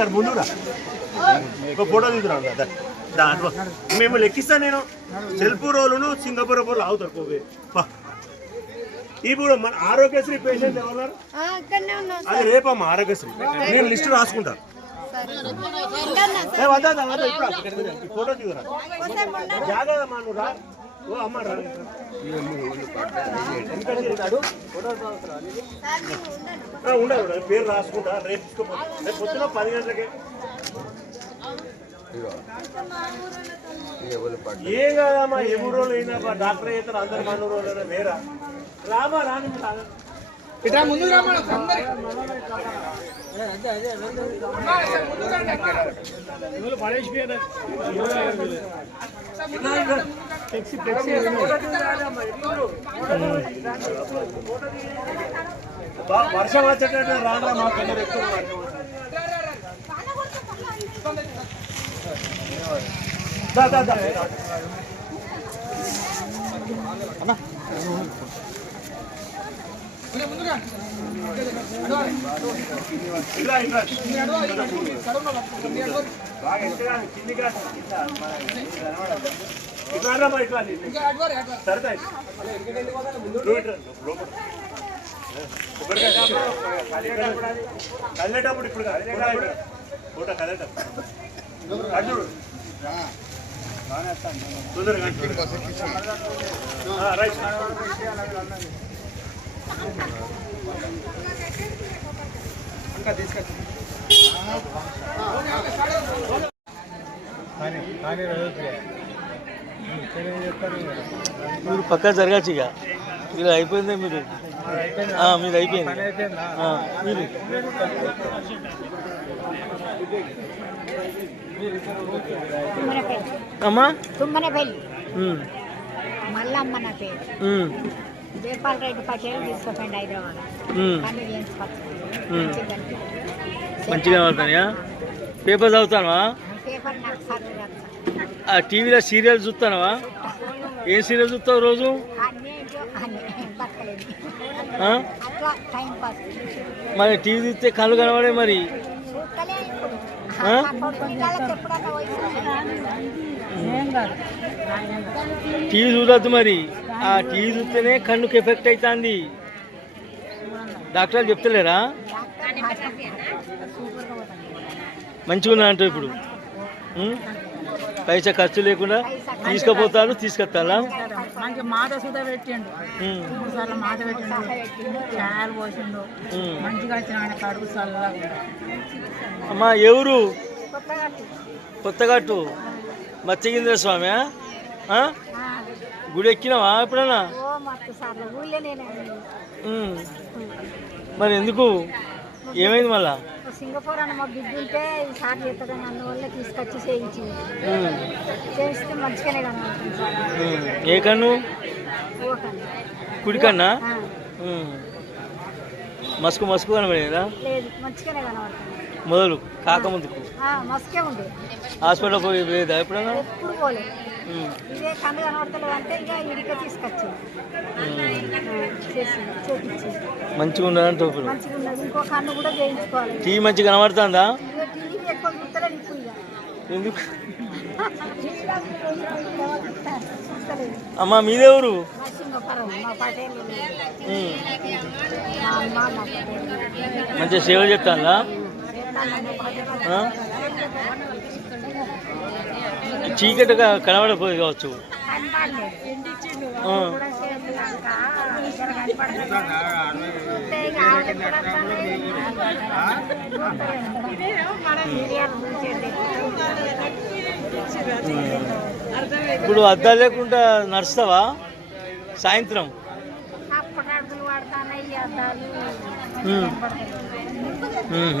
ఒకసారి ముందురా. ఒక ఫోటో తీసుకురా దా, దా, అట్లా. మేము లెక్కిస్తాను నేను. సెల్ఫ్ రోలును సింగపూర్ రోలు అవుతారు పోవే. ఇప్పుడు మన ఆరోగ్యశ్రీ పేషెంట్ ఎవరున్నారు ఉన్నాం అది రేపమ్మా ఆరోగ్యశ్రీ? నేను లిస్ట్ రాసుకుంటా. సరే. ఉండన్నా ఏ, వద్దా, వద్దా, వద్దా, ఇప్పుడు. రా. ఈ ఫోటో తీసుకురా జాగ్రత్త అమ్మా, నువ్వు రా. ఉండదు. పేరు రాసుకుంటా. రేపు. రేపు పొద్దున పది గంటలకి ఏం కాదమ్మా మూడు రోజులు అయినా డాక్టర్ అవుతారు అందరు మన రోజులు వేరా? రామా రాని ఇట్లా ముందు రమ్మను అందరి వర్షం వచ్చేటట్టు రానా మా పిల్లలు ఎక్కువ వర్షం ముందుగా కదిలేటప్పుడు ఇప్పుడు ఫోటో కదిలేటప్పుడు. అటు చూడు. తొందరగా రైట్ మీరు పక్క జరగచ్చు ఇక. మీరు అయిపోయిందే మీరు. మీరు అయిపోయింది. మీరు. అమ్మా? ఉమ్, మల్లమ్మ నా పేరు. జయపాల్ రెడ్డి పటేల్ తీసుకోకండి హైదరాబాద్. మంచిగా పడతాయా పేపర్ చదువుతానవా? ఆ టీవీలో సీరియల్ చూస్తానవా? ఏం సీరియల్ చూస్తావు రోజు? మరి టీవీ చూస్తే కళ్ళు కనబడే మరి? టీవీ చూడద్దు మరి. ఆ టీవీ చూస్తేనే కన్నుకి ఎఫెక్ట్ అవుతుంది డాక్టర్లు చెప్తలేరా మంచిగా ఉన్నా అంటావు ఇప్పుడు? పైసా ఖర్చు లేకుండా తీసుకుపోతారు తీసుకొస్తారా మంచి మాత సుధా పెట్టిండు ఉం. మూడు సార్లు మాత పెట్టిండు చాలు పోసిండు ఉం. మంచిగా వచ్చిన ఆయన కడుపు చల్లగా ఉంది. అమ్మా ఎవరు కొత్తగట్టు మత్స్యగింద్ర స్వామి? గుడి ఎక్కినావా ఎప్పుడన్నా. మరి ఎందుకు? ఏమైంది మళ్ళా? సింగపూర్ అని మా బిడ్డ ఉంటే సార్ తీసుకొచ్చి చేయించి. ఉం. చేయిస్తే మంచిగానే. ఏ కన్ను? కుడి కన్నా. మసుకు మసుకు కనబడేదా మంచిగానే కనబడుతుంది. మొదలు కాకముందుకు. హాస్పిటల్ పోయి లేదా ఎప్పుడన్నా? ఎప్పుడు పోలేదు. ఇదే కన్ను కనబడతలేదు అంటే ఇక ఇడికే చేపించి. మంచిగా ఉన్నదంటే మంచిగా ఉన్నది. ఇంకో కన్ను కూడా చేయించుకోవాలి. టీవీ మంచిగా కనబడుతుందా? టీవీ ఎక్కువ ఇప్పుడు ఇక. ఎందుకు? అమ్మా మీదెవరు మంచిగా సేవ చెప్తాందా? చీకటిగా కనబడపోయి కావచ్చు. ఇప్పుడు అద్దాలు లేకుండా నడుస్తావా? సాయంత్రం. అద్దాలు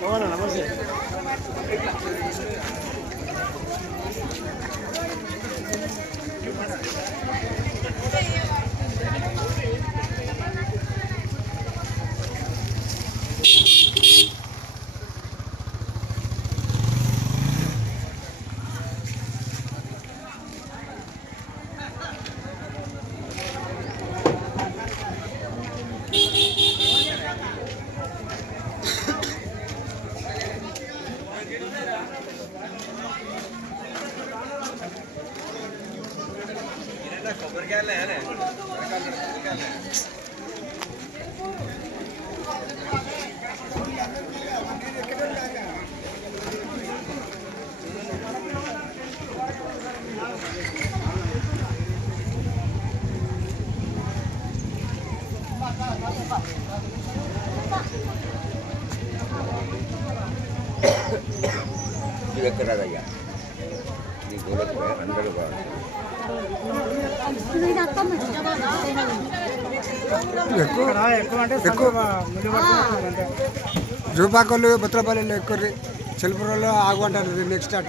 Bueno, la. ఎక్కరాదయ్యా నీ గోడకు అందరూ జూపాకోళ్ళు బుత్రపల్లి ఎక్కువ చెలుపురంలో ఆగు అంటారు నెక్స్ట్ అట